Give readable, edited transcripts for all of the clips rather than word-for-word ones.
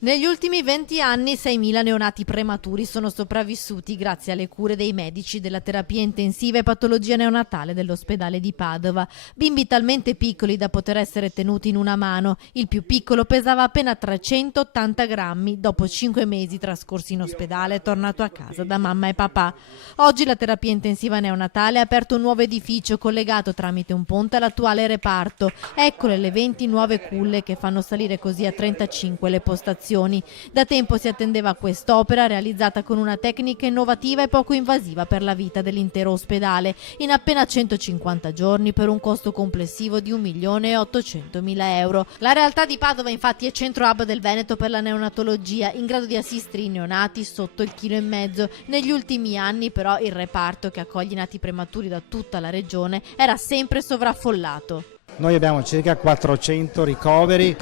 Negli ultimi 20 anni 6.000 neonati prematuri sono sopravvissuti grazie alle cure dei medici della terapia intensiva e patologia neonatale dell'ospedale di Padova. Bimbi talmente piccoli da poter essere tenuti in una mano. Il più piccolo pesava appena 380 grammi. Dopo 5 mesi trascorsi in ospedale è tornato a casa da mamma e papà. Oggi la terapia intensiva neonatale ha aperto un nuovo edificio collegato tramite un ponte all'attuale reparto. Eccole le 20 nuove culle che fanno salire così a 35 le postazioni. Da tempo si attendeva quest'opera realizzata con una tecnica innovativa e poco invasiva per la vita dell'intero ospedale, in appena 150 giorni per un costo complessivo di 1.800.000 euro. La realtà di Padova infatti è centro hub del Veneto per la neonatologia, in grado di assistere i neonati sotto il chilo e mezzo. Negli ultimi anni però il reparto, che accoglie i nati prematuri da tutta la regione, era sempre sovraffollato. Noi abbiamo circa 400 ricoveri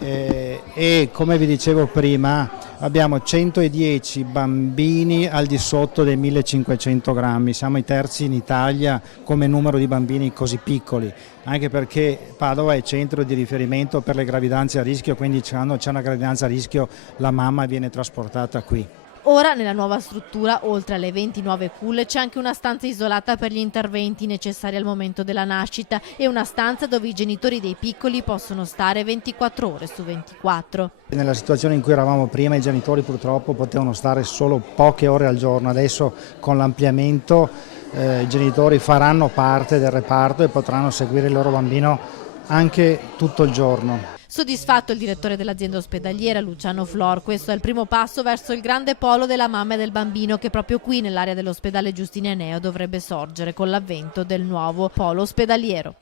e come vi dicevo prima abbiamo 110 bambini al di sotto dei 1.500 grammi, siamo i terzi in Italia come numero di bambini così piccoli, anche perché Padova è centro di riferimento per le gravidanze a rischio, quindi quando c'è una gravidanza a rischio la mamma viene trasportata qui. Ora nella nuova struttura, oltre alle 20 nuove culle, c'è anche una stanza isolata per gli interventi necessari al momento della nascita e una stanza dove i genitori dei piccoli possono stare 24 ore su 24. Nella situazione in cui eravamo prima i genitori purtroppo potevano stare solo poche ore al giorno, adesso con l'ampliamento i genitori faranno parte del reparto e potranno seguire il loro bambino anche tutto il giorno. Soddisfatto il direttore dell'azienda ospedaliera Luciano Flor, questo è il primo passo verso il grande polo della mamma e del bambino che proprio qui nell'area dell'ospedale Giustinianeo dovrebbe sorgere con l'avvento del nuovo polo ospedaliero.